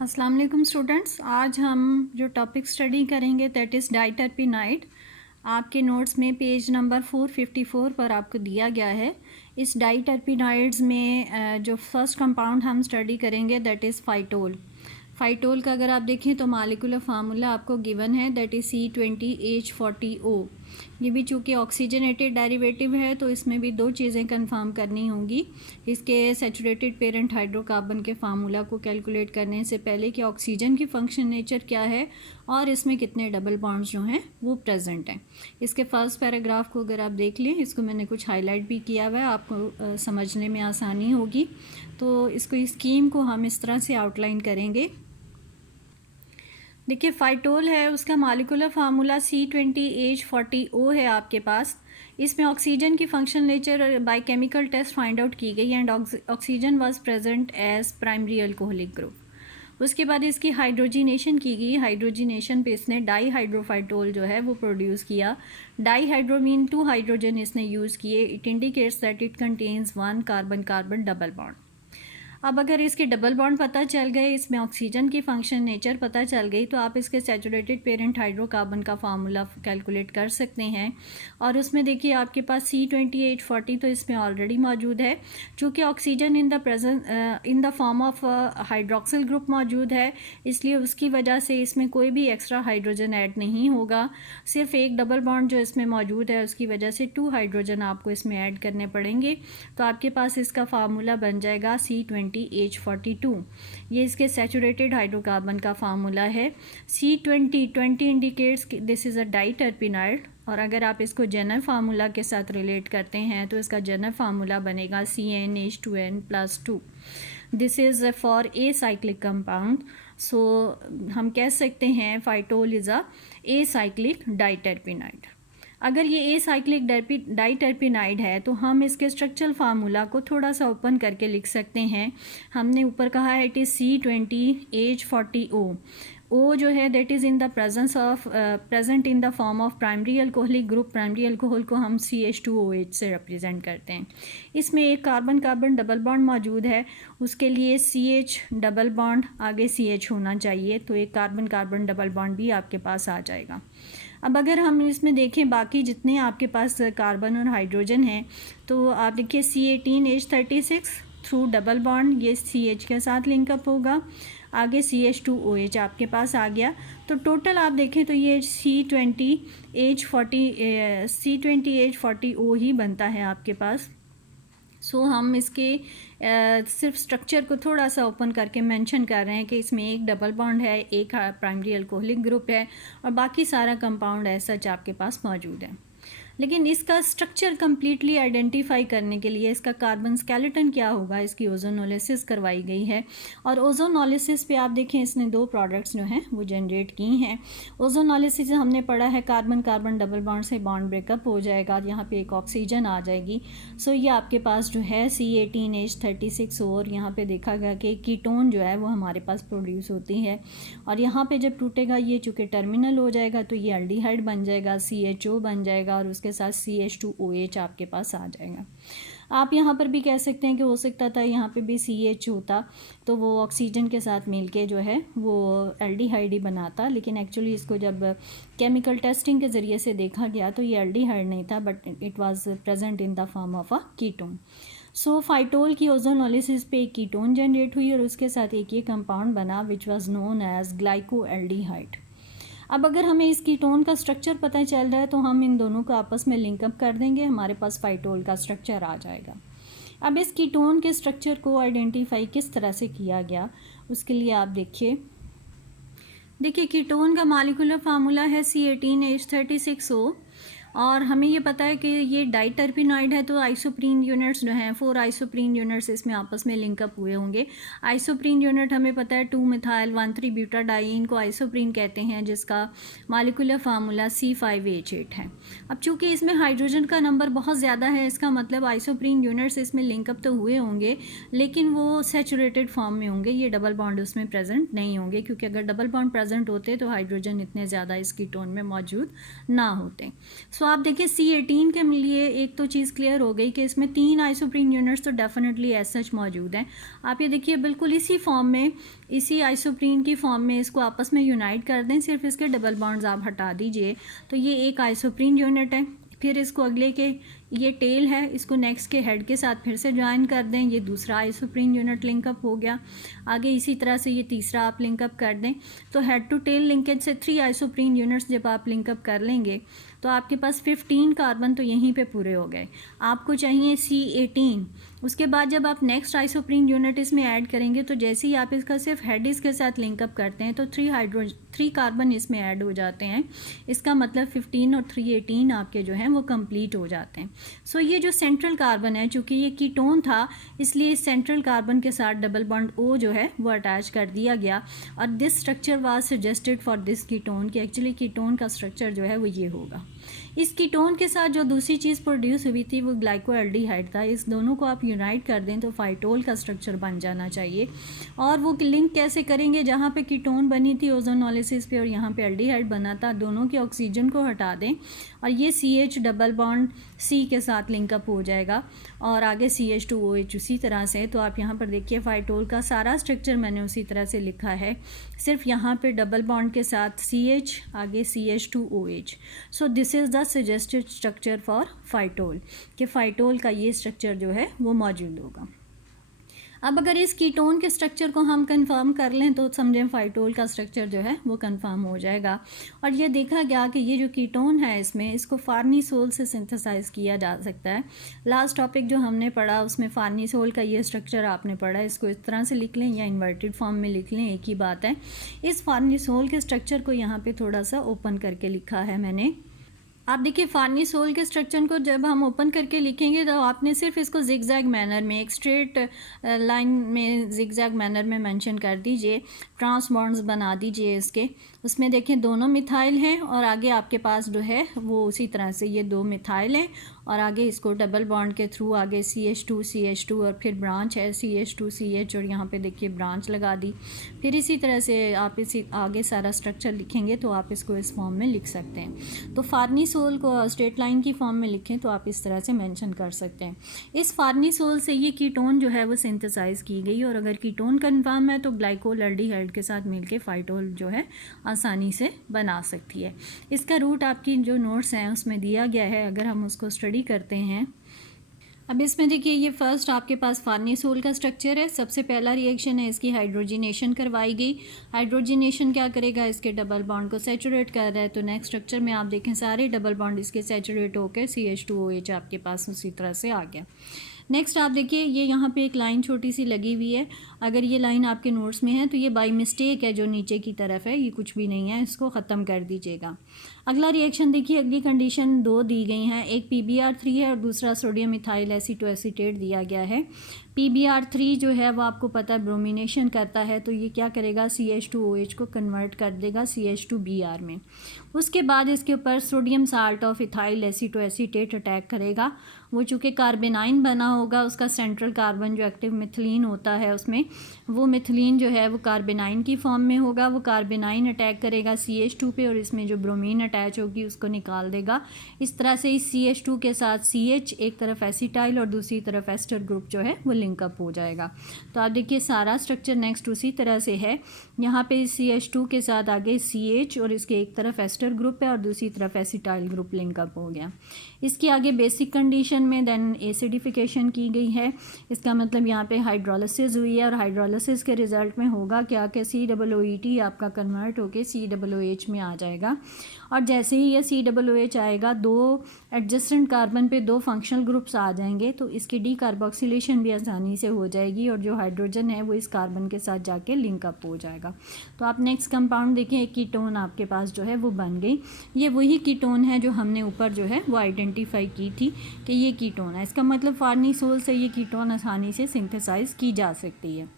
अस्सलाम वालेकुम स्टूडेंट्स, आज हम जो टॉपिक स्टडी करेंगे दैट इज़ डाइटरपिनाइड। आपके नोट्स में पेज नंबर 454 पर आपको दिया गया है। इस डाइटरपिनाइड्स में जो फर्स्ट कंपाउंड हम स्टडी करेंगे दैट इज़ फाइटोल। फाइटोल का अगर आप देखें तो मालिकुलर फार्मूला आपको गिवन है दैट इज़ C20H40O। ये भी चूँकि ऑक्सीजनेटेड डेरिवेटिव है तो इसमें भी दो चीज़ें कंफर्म करनी होंगी। इसके सैचुरेटेड पेरेंट हाइड्रोकार्बन के फार्मूला को कैलकुलेट करने से पहले कि ऑक्सीजन की फंक्शन नेचर क्या है और इसमें कितने डबल बॉन्ड्स जो हैं वो प्रेजेंट हैं। इसके फर्स्ट पैराग्राफ को अगर आप देख लें, इसको मैंने कुछ हाईलाइट भी किया हुआ है, आपको समझने में आसानी होगी। तो इसको स्कीम को हम इस तरह से आउटलाइन करेंगे। देखिए, फाइटोल है, उसका मालिकुलर फार्मूला C20H40O है आपके पास। इसमें ऑक्सीजन की function nature by chemical test find out की गई and oxygen was present as primary alcoholic group. उसके बाद इसकी हाइड्रोजिनेशन की गई। हाइड्रोजिनेशन पे इसने डाई हाइड्रोफाइटोल जो है वो प्रोड्यूस किया। डाई हाइड्रो मीन 2 हाइड्रोजन इसने यूज़ किए। It indicates that it contains 1 carbon carbon double bond. अब अगर इसके डबल बॉन्ड पता चल गए, इसमें ऑक्सीजन की फंक्शन नेचर पता चल गई, तो आप इसके सैचुरेटेड पेरेंट हाइड्रोकार्बन का फार्मूला कैलकुलेट कर सकते हैं। और उसमें देखिए आपके पास C20H40 तो इसमें ऑलरेडी मौजूद है। चूँकि oxygen in the form of hydroxyl group मौजूद है, इसलिए उसकी वजह से इसमें कोई भी एक्स्ट्रा हाइड्रोजन ऐड नहीं होगा। सिर्फ एक डबल बॉन्ड जो इसमें मौजूद है उसकी वजह से 2 हाइड्रोजन आपको इसमें ऐड करने पड़ेंगे। तो आपके पास इसका फार्मूला बन जाएगा C20H42। ये इसके सैचुरेटेड हाइड्रोकार्बन का फार्मूला है। C20 indicates this is a diterpenoid. और अगर आप इसको जनरल फार्मूला के साथ रिलेट करते हैं तो इसका जनरल फार्मूला बनेगा CnH2n+2। This is for acyclic compound. So हम कह सकते हैं phytol is a acyclic diterpenoid. अगर ये ए साइक्लिक डाइटरपिनाइड है तो हम इसके स्ट्रक्चरल फार्मूला को थोड़ा सा ओपन करके लिख सकते हैं। हमने ऊपर कहा है इट इज़ C20H40O। ओ जो है that is in the present in the form of primary alcoholic group. Primary alcohol को हम CH2OH से रिप्रेजेंट करते हैं। इसमें एक कार्बन कार्बन डबल बॉन्ड मौजूद है, उसके लिए CH डबल बॉन्ड आगे CH होना चाहिए, तो एक कार्बन कार्बन डबल बॉन्ड भी आपके पास आ जाएगा। अब अगर हम इसमें देखें बाकी जितने आपके पास कार्बन और हाइड्रोजन हैं, तो आप देखिए C18H36 थ्रू डबल बॉन्ड ये CH के साथ लिंकअप होगा, आगे CH2OH आपके पास आ गया। तो टोटल आप देखें तो ये C20H40O ही बनता है आपके पास। सो हम इसके सिर्फ स्ट्रक्चर को थोड़ा सा ओपन करके मेंशन कर रहे हैं कि इसमें एक डबल बॉन्ड है, एक प्राइमरी अल्कोहलिक ग्रुप है और बाकी सारा कंपाउंड ऐसा आपके पास मौजूद है। लेकिन इसका स्ट्रक्चर कम्प्लीटली आइडेंटिफाई करने के लिए इसका कार्बन स्केलेटन क्या होगा, इसकी ओजोनोलिसिस करवाई गई है। और ओजोनोलिसिस पे आप देखें इसने 2 प्रोडक्ट्स जो हैं वो जनरेट की हैं। ओजोनोलिसिस हमने पढ़ा है कार्बन कार्बन डबल बॉन्ड से बॉन्ड ब्रेकअप हो जाएगा, यहाँ पे एक ऑक्सीजन आ जाएगी। सो ये आपके पास जो है C18H36 और यहाँ पे देखा गया कि कीटोन जो है वो हमारे पास प्रोड्यूस होती है। और यहाँ पे जब टूटेगा ये चूँकि टर्मिनल हो जाएगा तो ये एल्डिहाइड बन जाएगा, CHO बन जाएगा और उसके साथ CH2OH आपके पास आ जाएगा। आप यहाँ पर भी कह सकते हैं कि हो सकता था यहाँ पे भी CH होता तो वो ऑक्सीजन के साथ मिलके जो है वो एल्डिहाइड ही बनाता, लेकिन एक्चुअली इसको जब केमिकल टेस्टिंग के ज़रिए से देखा गया तो ये एल्डिहाइड नहीं था, but it was present in the form of a ketone. So phytol की ओजोनोलिसिस पे एक कीटोन जनरेट हुई और उसके साथ एक ये कंपाउंड बना विच वाज नोन एज ग्लाइकोएल्डिहाइड। अब अगर हमें इस कीटोन का स्ट्रक्चर पता चल रहा है तो हम इन दोनों को आपस में लिंकअप कर देंगे, हमारे पास फाइटोल का स्ट्रक्चर आ जाएगा। अब इस कीटोन के स्ट्रक्चर को आइडेंटिफाई किस तरह से किया गया उसके लिए आप देखिए कीटोन का मालिकुलर फार्मूला है C18H36O और हमें ये पता है कि ये डाइटरपिनाइड है तो आइसोप्रीन यूनिट्स जो हैं 4 आइसोप्रीन यूनिट्स इसमें आपस में लिंकअप हुए होंगे। आइसोप्रीन यूनिट हमें पता है 2 मिथाइल 1,3 ब्यूटाडाइन को आइसोप्रीन कहते हैं, जिसका मालिकुलर फार्मूला C5H8 है। अब चूंकि इसमें हाइड्रोजन का नंबर बहुत ज़्यादा है, इसका मतलब आइसोप्रीन यूनिट्स इसमें लिंकअप तो हुए होंगे लेकिन वो सैचुरेटेड फॉर्म में होंगे, ये डबल बॉन्ड उसमें प्रेजेंट नहीं होंगे, क्योंकि अगर डबल बॉन्ड प्रेजेंट होते तो हाइड्रोजन इतने ज़्यादा इस कीटोन में मौजूद ना होते। सो आप देखिए C18 के लिए एक तो चीज़ क्लियर हो गई कि इसमें 3 आइसोप्रीन यूनिट्स तो डेफिनेटली एज सच मौजूद हैं। आप ये देखिए बिल्कुल इसी फॉर्म में, इसी आइसोप्रीन की फॉर्म में इसको आपस में यूनाइट कर दें, सिर्फ इसके डबल बॉन्ड्स आप हटा दीजिए तो ये एक आइसोप्रीन यूनिट है। फिर इसको अगले के, ये टेल है, इसको नेक्स्ट के हेड के साथ फिर से ज्वाइन कर दें, ये दूसरा आइसोप्रीन यूनिट लिंकअप हो गया। आगे इसी तरह से ये तीसरा आप लिंकअप कर दें। तो हेड टू टेल लिंकेज से 3 आइसोप्रीन यूनिट्स जब आप लिंकअप कर लेंगे तो आपके पास 15 कार्बन तो यहीं पे पूरे हो गए। आपको चाहिए C18। उसके बाद जब आप नेक्स्ट आइसोप्रीन यूनिट इसमें ऐड करेंगे तो जैसे ही आप इसका सिर्फ हेड इसके साथ लिंकअप करते हैं तो 3 कार्बन इसमें ऐड हो जाते हैं। इसका मतलब 15 और 3 18 आपके जो हैं वो कंप्लीट हो जाते हैं। सो ये जो सेंट्रल कार्बन है, चूँकि ये कीटोन था इसलिए इस सेंट्रल कार्बन के साथ डबल बॉन्ड O जो है वो अटैच कर दिया गया और this structure was suggested for this ketone कि एक्चुअली कीटोन का स्ट्रक्चर जो है वो ये होगा। इस कीटोन के साथ जो दूसरी चीज़ प्रोड्यूस हुई थी वो ग्लाइकोएल्डिहाइड था। इस दोनों को आप यूनाइट कर दें तो फाइटोल का स्ट्रक्चर बन जाना चाहिए। और वो लिंक कैसे करेंगे, जहाँ पे कीटोन बनी थी ओजोनोलिसिस पे और यहाँ पे एल्डिहाइड बना था, दोनों के ऑक्सीजन को हटा दें और ये CH डबल बॉन्ड C के साथ लिंकअप हो जाएगा और आगे CH2OH उसी तरह से। तो आप यहाँ पर देखिए फाइटोल का सारा स्ट्रक्चर मैंने उसी तरह से लिखा है, सिर्फ यहाँ पे डबल बॉन्ड के साथ CH, आगे CH2OH। So this is the suggested structure for phytol कि फाइटोल का ये स्ट्रक्चर जो है वो मौजूद होगा। अब अगर इस कीटोन के स्ट्रक्चर को हम कंफर्म कर लें तो समझें फाइटोल का स्ट्रक्चर जो है वो कंफर्म हो जाएगा। और ये देखा गया कि ये जो कीटोन है इसमें, इसको फार्नीसोल से सिंथेसाइज किया जा सकता है। लास्ट टॉपिक जो हमने पढ़ा उसमें फार्नीसोल का ये स्ट्रक्चर आपने पढ़ा, इसको इस तरह से लिख लें या इन्वर्टेड फॉर्म में लिख लें, एक ही बात है। इस फार्नीसोल के स्ट्रक्चर को यहाँ पर थोड़ा सा ओपन करके लिखा है मैंने। आप देखिए फार्नीसोल के स्ट्रक्चर को जब हम ओपन करके लिखेंगे तो आपने सिर्फ इसको जिगजैग मैनर में, एक स्ट्रेट लाइन में जिगजैग मैनर में मेंशन कर दीजिए, ट्रांस बॉन्ड्स बना दीजिए इसके। उसमें देखें दोनों मिथाइल हैं और आगे आपके पास जो है वो उसी तरह से ये 2 मिथाइल हैं और आगे इसको डबल बॉन्ड के थ्रू आगे CH2 और फिर ब्रांच है CH2CH और यहाँ पे देखिए ब्रांच लगा दी। फिर इसी तरह से आप इसी आगे सारा स्ट्रक्चर लिखेंगे तो आप इसको इस फॉर्म में लिख सकते हैं। तो फार्नीसोल को स्ट्रेट लाइन की फॉर्म में लिखें तो आप इस तरह से मेंशन कर सकते हैं। इस फार्नीसोल से ये कीटोन जो है वो सिंथेसाइज की गई और अगर कीटोन कन्फर्म है तो ग्लाइकोल एल्डिहाइड के साथ मिलके फाइटोल जो है आसानी से बना सकती है। इसका रूट आपकी जो नोट्स हैं उसमें दिया गया है, अगर हम उसको स्टडी करते हैं। अब इसमें देखिए ये फर्स्ट आपके पास फार्नीसोल का स्ट्रक्चर है। सबसे पहला रिएक्शन है, इसकी हाइड्रोजिनेशन करवाई गई। हाइड्रोजिनेशन क्या करेगा, इसके डबल बॉन्ड को सैचुरेट कर रहा है। तो नेक्स्ट स्ट्रक्चर में आप देखें सारे डबल बॉन्ड इसके सैचुरेट होकर CH2OH आपके पास उसी तरह से आ गया। नेक्स्ट आप देखिए ये यहाँ पे एक लाइन छोटी सी लगी हुई है, अगर ये लाइन आपके नोट्स में है तो ये बाय मिस्टेक है, जो नीचे की तरफ है ये कुछ भी नहीं है, इसको ख़त्म कर दीजिएगा। अगला रिएक्शन देखिए, अगली कंडीशन 2 दी गई हैं, एक PBr3 है और दूसरा सोडियम इथाइल एसीटोएसीटेट दिया गया है। PBr3 जो है वो आपको पता है ब्रोमिनेशन करता है, तो ये क्या करेगा CH2OH को कन्वर्ट कर देगा CH2Br में। उसके बाद इसके ऊपर sodium salt of ethyl acetoacetate attack करेगा। वो चूँकि कार्बेनाइन बना होगा, उसका सेंट्रल कार्बन जो एक्टिव मिथिलीन होता है उसमें, वो मिथिलीन जो है वो कार्बेनाइन की फॉर्म में होगा। वो कार्बेनाइन अटैक करेगा CH2 पे और इसमें जो ब्रोमीन अटैच होगी उसको निकाल देगा। इस तरह से इस CH2 के साथ CH, एक तरफ एसिटाइल और दूसरी तरफ एस्टर ग्रुप जो है वो लिंकअप हो जाएगा। तो आप देखिए सारा स्ट्रक्चर नेक्स्ट उसी तरह से है। यहाँ पे CH2 के साथ आगे CH और इसके एक तरफ एस्टर ग्रुप है और दूसरी तरफ एसिटाइल ग्रुप लिंकअप हो गया। इसकी आगे बेसिक कंडीशन में देन एसिडिफिकेशन की गई है। इसका मतलब यहाँ पे हाइड्रोलिसिस हुई है और हाइड्रोलिसिस के रिजल्ट में होगा क्या कि COOET आपका कन्वर्ट होके COOH में आ जाएगा। और जैसे ही ये COOH आएगा, 2 एडजस्टेंट कार्बन पे 2 फंक्शनल ग्रुप्स आ जाएंगे, तो इसकी डीकार्बोक्सिलेशन भी आसानी से हो जाएगी और जो हाइड्रोजन है वो इस कार्बन के साथ जाके लिंकअप हो जाएगा। तो आप नेक्स्ट कंपाउंड देखें, एक कीटोन आपके पास जो है वो बन गई। ये वही कीटोन है जो हमने ऊपर जो है वो आइडेंटिफाई की थी कि ये कीटोन है। इसका मतलब फार्नीसोल से ये कीटोन आसानी से सिंथेसाइज की जा सकती है।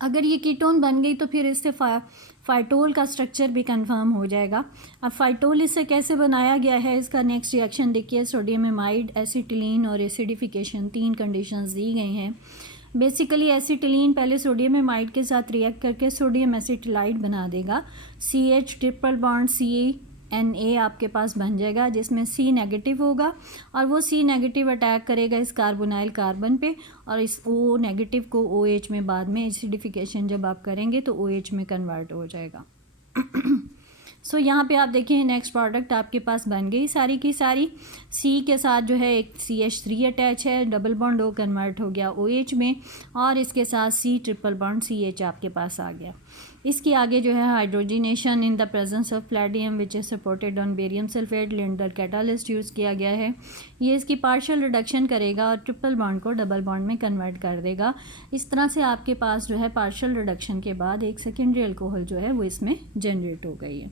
अगर ये कीटोन बन गई तो फिर इससे फाइटोल का स्ट्रक्चर भी कंफर्म हो जाएगा। अब फाइटोल इससे कैसे बनाया गया है, इसका नेक्स्ट रिएक्शन देखिए, सोडियम एमाइड, एसिटिलीन और एसिडिफिकेशन, 3 कंडीशंस दी गई हैं। बेसिकली एसिटिलीन पहले सोडियम एमाइड के साथ रिएक्ट करके सोडियम एसिटिलाइड बना देगा। CH ट्रिपल बॉन्ड Na आपके पास बन जाएगा, जिसमें C नेगेटिव होगा और वो C नेगेटिव अटैक करेगा इस कार्बोनाइल कार्बन पे और इस O नेगेटिव को OH में बाद में एसिडिफिकेशन जब आप करेंगे तो OH में कन्वर्ट हो जाएगा। सो यहाँ पे आप देखिए नेक्स्ट प्रोडक्ट आपके पास बन गई सारी की सारी। सी के साथ जो है एक CH3 अटैच है, डबल बॉन्ड O कन्वर्ट हो गया OH में और इसके साथ C ट्रिपल बॉन्ड CH आपके पास आ गया। इसके आगे जो है hydrogenation in the presence of platinum which is supported on barium sulphate Lindlar catalyst use किया गया है। ये इसकी पार्शियल रिडक्शन करेगा और ट्रिपल बॉन्ड को डबल बॉन्ड में कन्वर्ट कर देगा। इस तरह से आपके पास जो है पार्शियल रिडक्शन के बाद एक सेकेंडरी अल्कोहल जो है वो इसमें जनरेट हो गई है।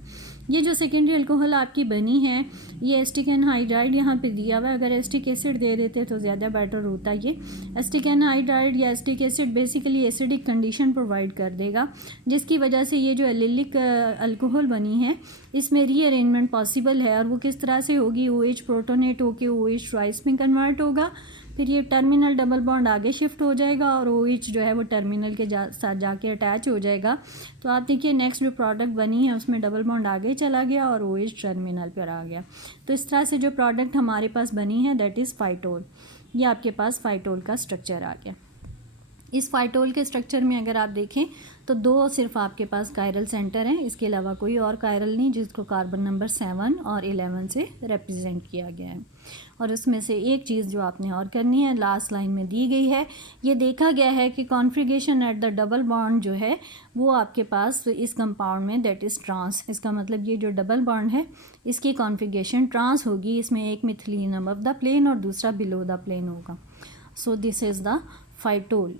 ये जो सेकेंडरी अल्कोहल आपकी बनी है ये एसिटिक एनहाइड्राइड यहाँ पे दिया हुआ है। अगर एसिटिक एसिड दे देते तो ज़्यादा बेटर होता। ये एसिटिक एनहाइड्राइड या acetic acid basically acidic condition provide कर देगा, जिसकी वजह से ये जो एलिलिक अल्कोहल बनी है इसमें रीअरेंजमेंट पॉसिबल है। और वो किस तरह से होगी, OH प्रोटोनेट होके OH ट्वाइस में कन्वर्ट होगा, फिर ये टर्मिनल डबल बॉन्ड आगे शिफ्ट हो जाएगा और OH जो है वो टर्मिनल के साथ जाके अटैच हो जाएगा। तो आप देखिए नेक्स्ट जो प्रोडक्ट बनी है उसमें डबल बॉन्ड आगे चला गया और OH टर्मिनल पर आ गया। तो इस तरह से जो प्रोडक्ट हमारे पास बनी है दैट इज़ फाइटोल। ये आपके पास फाइटोल का स्ट्रक्चर आ गया। इस फाइटोल के स्ट्रक्चर में अगर आप देखें तो 2 सिर्फ आपके पास कायरल सेंटर हैं, इसके अलावा कोई और कायरल नहीं, जिसको कार्बन नंबर 7 और 11 से रिप्रेजेंट किया गया है। और उसमें से एक चीज़ जो आपने और करनी है लास्ट लाइन में दी गई है, ये देखा गया है कि configuration at the double bond जो है वो आपके पास इस कंपाउंड में दैट इज़ ट्रांस। इसका मतलब ये जो डबल बॉन्ड है इसकी कॉन्फ़िगरेशन ट्रांस होगी। इसमें एक मिथिलीन अबव द प्लेन और दूसरा बिलो द प्लेन होगा। So this is the phytol.